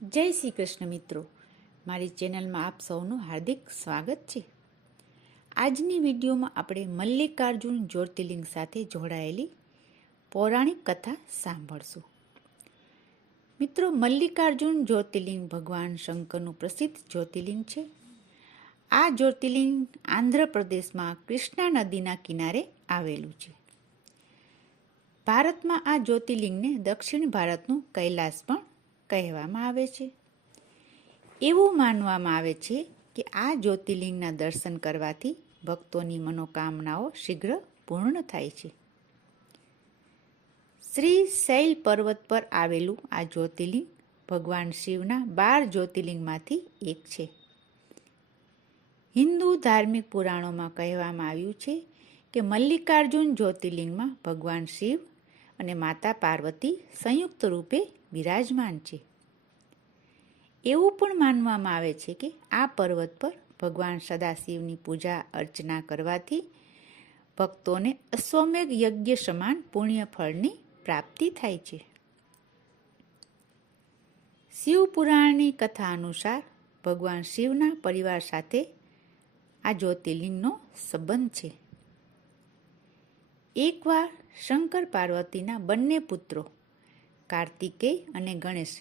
જય શ્રી કૃષ્ણ મિત્રો, મારી ચેનલમાં આપ સૌનું હાર્દિક સ્વાગત છે. આજની વિડીયોમાં આપણે મલ્લિકાર્જુન જ્યોતિર્લિંગ સાથે જોડાયેલી પૌરાણિક કથા સાંભળશું. મિત્રો, મલ્લિકાર્જુન જ્યોતિર્લિંગ ભગવાન શંકરનું પ્રસિદ્ધ જ્યોતિર્લિંગ છે. આ જ્યોતિર્લિંગ આંધ્રપ્રદેશમાં કૃષ્ણા નદીના કિનારે આવેલું છે. ભારતમાં આ જ્યોતિર્લિંગને દક્ષિણ ભારતનું કૈલાસ પણ કહેવામાં આવે છે. એવું માનવામાં આવે છે કે આ જ્યોતિર્લિંગના દર્શન કરવાથી ભક્તોની મનોકામનાઓ શીઘ્ર પૂર્ણ થાય છે. શ્રી શૈલ પર્વત પર આવેલું આ જ્યોતિર્લિંગ ભગવાન શિવના 12 જ્યોતિર્લિંગમાંથી એક છે. હિન્દુ ધાર્મિક પુરાણોમાં કહેવામાં આવ્યું છે કે મલ્લિકાર્જુન જ્યોતિર્લિંગમાં ભગવાન શિવ અને માતા પાર્વતી સંયુક્ત રૂપે બિરાજમાન છે. એવું પણ માનવામાં આવે છે કે આ પર્વત પર ભગવાન સદાશિવની પૂજા અર્ચના કરવાથી ભક્તોને અશ્વમેઘ યજ્ઞ સમાન પુણ્ય ફળની પ્રાપ્તિ થાય છે. શિવ પુરાણની કથા અનુસાર ભગવાન શિવના પરિવાર સાથે આ જ્યોતિર્લિંગનો સંબંધ છે. એકવાર શંકર પાર્વતીના બંને પુત્રો કાર્તિકેય અને ગણેશ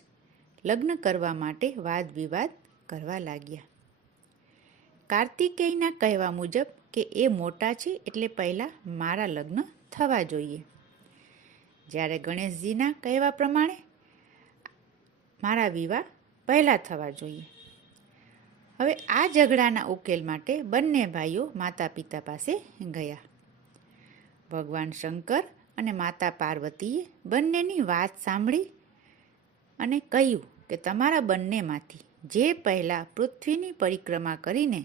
લગ્ન કરવા માટે વાદ વિવાદ કરવા લાગ્યા. કાર્તિકેયના કહેવા મુજબ કે એ મોટા છે એટલે પહેલાં મારા લગ્ન થવા જોઈએ, જ્યારે ગણેશજીના કહેવા પ્રમાણે મારા વિવાહ પહેલાં થવા જોઈએ. હવે આ ઝઘડાના ઉકેલ માટે બંને ભાઈઓ માતા પિતા પાસે ગયા. ભગવાન શંકર અને માતા પાર્વતીએ બંનેની વાત સાંભળી અને કહ્યું કે તમારા બંનેમાંથી જે પહેલાં પૃથ્વીની પરિક્રમા કરીને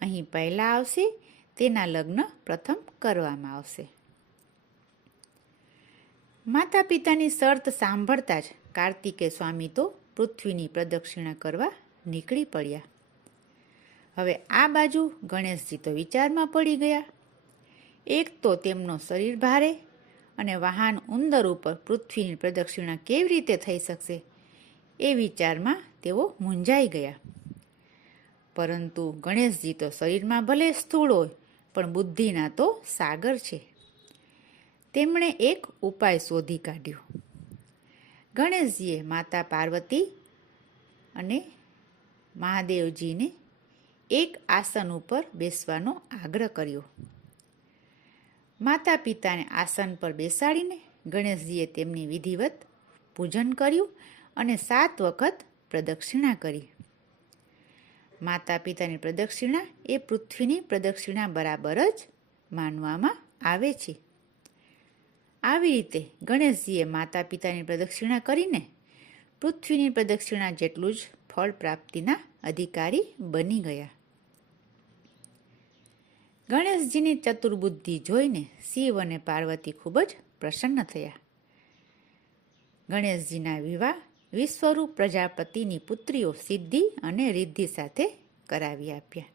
અહીં પહેલાં આવશે તેના લગ્ન પ્રથમ કરવામાં આવશે. માતા પિતાની શરત સાંભળતા જ કાર્તિકેય સ્વામી તો પૃથ્વીની પ્રદક્ષિણા કરવા નીકળી પડ્યા. હવે આ બાજુ ગણેશજી તો વિચારમાં પડી ગયા. એક તો તેમનો શરીર ભારે અને વાહન ઉંદર ઉપર પૃથ્વીની પ્રદક્ષિણા કેવી રીતે થઈ શકશે એ વિચારમાં તેઓ મૂંઝાઈ ગયા. પરંતુ ગણેશજી તો શરીરમાં ભલે સ્થૂળ હોય પણ બુદ્ધિના તો સાગર છે. તેમણે એક ઉપાય શોધી કાઢ્યો. ગણેશજીએ માતા પાર્વતી અને મહાદેવજીને એક આસન ઉપર બેસવાનો આગ્રહ કર્યો. માતા પિતાને આસન પર બેસાડીને ગણેશજીએ તેમની વિધિવત પૂજન કર્યું અને 7 વખત પ્રદક્ષિણા કરી. માતા પિતાની પ્રદક્ષિણા એ પૃથ્વીની પ્રદક્ષિણા બરાબર જ માનવામાં આવે છે. આવી રીતે ગણેશજીએ માતા પિતાની પ્રદક્ષિણા કરીને પૃથ્વીની પ્રદક્ષિણા જેટલું જ ફળ પ્રાપ્તિના અધિકારી બની ગયા. ગણેશજીની ચતુર્બુદ્ધિ જોઈને શિવ અને પાર્વતી ખૂબ જ પ્રસન્ન થયા. ગણેશજીના વિવાહ વિશ્વરૂપ પ્રજાપતિની પુત્રીઓ સિદ્ધિ અને રિદ્ધિ સાથે કરાવી આપ્યા.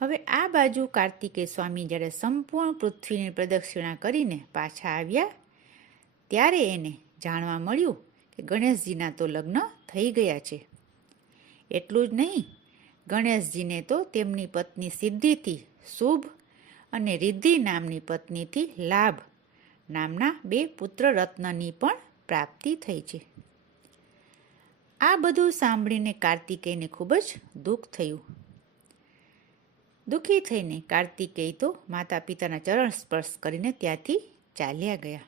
હવે આ બાજુ કાર્તિકેય સ્વામી જ્યારે સંપૂર્ણ પૃથ્વીની પ્રદક્ષિણા કરીને પાછા આવ્યા ત્યારે એને જાણવા મળ્યું કે ગણેશજીના તો લગ્ન થઈ ગયા છે. એટલું જ નહીં, ગણેશજીને તો તેમની પત્ની સિદ્ધિથી શુભ અને રિદ્ધિ નામની પત્નીથી લાભ નામના 2 પુત્ર રત્નની પણ પ્રાપ્તિ થઈ છે. આ બધું સાંભળીને કાર્તિકેયને ખૂબ જ દુઃખ થયું. દુઃખી થઈને કાર્તિકેય તો માતા પિતાના ચરણ સ્પર્શ કરીને ત્યાંથી ચાલ્યા ગયા.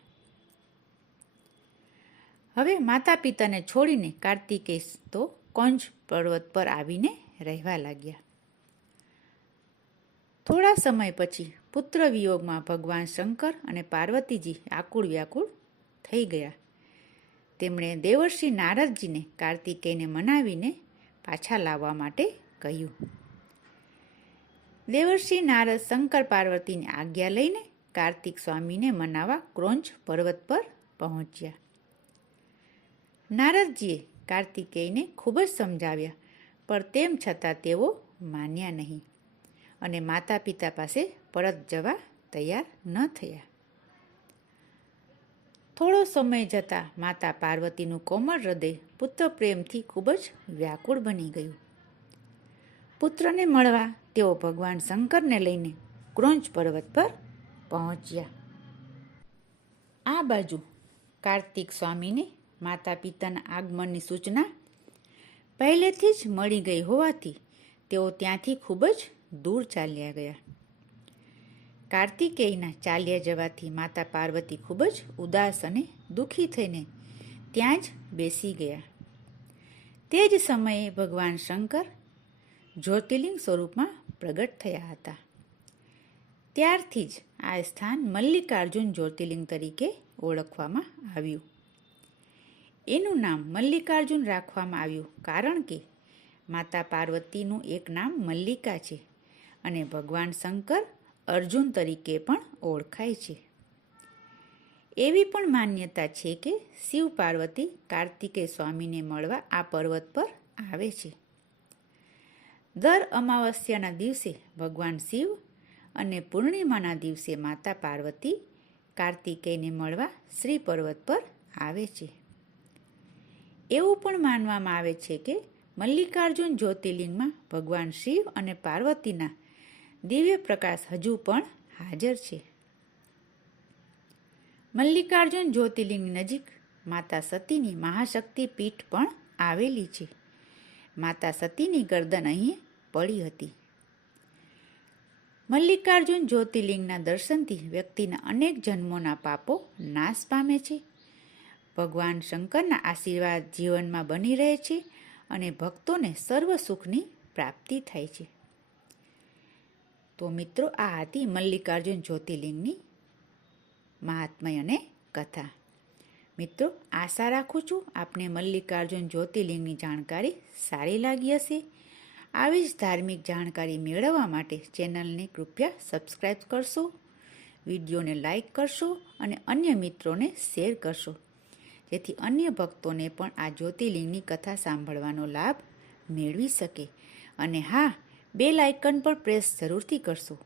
હવે માતા પિતાને છોડીને કાર્તિકેય તો કંજ પર્વત પર આવીને રહેવા લાગ્યા. થોડા સમય પછી પુત્ર વિયોગમાં ભગવાન શંકર અને પાર્વતીજી આકુળ વ્યાકુળ થઈ ગયા. તેમણે દેવર્ષિ નારદજીને કાર્તિકેયને મનાવીને પાછા લાવવા માટે કહ્યું. દેવર્ષિ નારદ શંકર પાર્વતીની આજ્ઞા લઈને કાર્તિક સ્વામીને મનાવવા ક્રોંચ પર્વત પર પહોંચ્યા. નારદજીએ કાર્તિકેયને ખૂબ જ સમજાવ્યા, પણ તેમ છતાં તેઓ માન્યા નહીં અને માતા પિતા પાસે પરત જવા તૈયાર ન થયા. થોડો સમય જતાં માતા પાર્વતીનું કોમળ હૃદય પુત્ર પ્રેમથી ખૂબ જ વ્યાકુળ બની ગયું. પુત્રને મળવા તેઓ ભગવાન શંકરને લઈને ક્રોંચ પર્વત પર પહોંચ્યા. આ બાજુ કાર્તિક સ્વામીને માતા પિતાના આગમનની સૂચના પહેલેથી જ મળી ગઈ હોવાથી તેઓ ત્યાંથી ખૂબ જ દૂર ચાલ્યા ગયા. કાર્તિકેયના ચાલ્યા જવાથી માતા પાર્વતી ખૂબ જ ઉદાસ અને દુઃખી થઈને ત્યાં જ બેસી ગયા. તે જ સમયે ભગવાન શંકર જ્યોતિર્લિંગ સ્વરૂપમાં પ્રગટ થયા હતા. ત્યારથી જ આ સ્થાન મલ્લિકાર્જુન જ્યોતિર્લિંગ તરીકે ઓળખવામાં આવ્યું. એનું નામ મલ્લિકાર્જુન રાખવામાં આવ્યું કારણ કે માતા પાર્વતીનું એક નામ મલ્લિકા છે અને ભગવાન શંકર અર્જુન તરીકે પણ ઓળખાય છે. એવી પણ માન્યતા છે કે શિવ પાર્વતી કાર્તિકેય સ્વામીને મળવા આ પર્વત પર આવે છે. દર અમાવસ્યાના દિવસે ભગવાન શિવ અને પૂર્ણિમાના દિવસે માતા પાર્વતી કાર્તિકેયને મળવા શ્રી પર્વત પર આવે છે. એવું પણ માનવામાં આવે છે કે મલ્લિકાર્જુન જ્યોતિર્લિંગમાં ભગવાન શિવ અને પાર્વતીના દિવ્ય પ્રકાશ હજુ પણ હાજર છે. મલ્લિકાર્જુન જ્યોતિર્લિંગની નજીક માતા સતીની મહાશક્તિ પીઠ પણ આવેલી છે. માતા સતીની ગરદન અહીં પડી હતી. મલ્લિકાર્જુન જ્યોતિર્લિંગના દર્શનથી વ્યક્તિના અનેક જન્મોના પાપો નાશ પામે છે. ભગવાન શંકરના આશીર્વાદ જીવનમાં બની રહે છે અને ભક્તોને સર્વ સુખની પ્રાપ્તિ થાય છે. તો મિત્રો, આ હતી મલ્લિકાર્જુન જ્યોતિર્લિંગની મહાત્મય અને કથા. મિત્રો, આશા રાખું છું આપને મલ્લિકાર્જુન જ્યોતિર્લિંગની જાણકારી સારી લાગી હશે. આવી જ ધાર્મિક જાણકારી મેળવવા માટે ચેનલને કૃપયા સબસ્ક્રાઈબ કરશો, વિડીયોને લાઈક કરશો અને અન્ય મિત્રોને શેર કરશો, જેથી અન્ય ભક્તોને પણ આ જ્યોતિર્લિંગની કથા સાંભળવાનો લાભ મેળવી શકે. અને હા, બેલ આઇકન પર પ્રેસ જરૂરથી કરશો.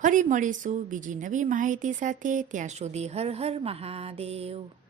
ફરી મળીશું બીજી નવી માહિતી સાથે. ત્યાં સુધી હર હર મહાદેવ.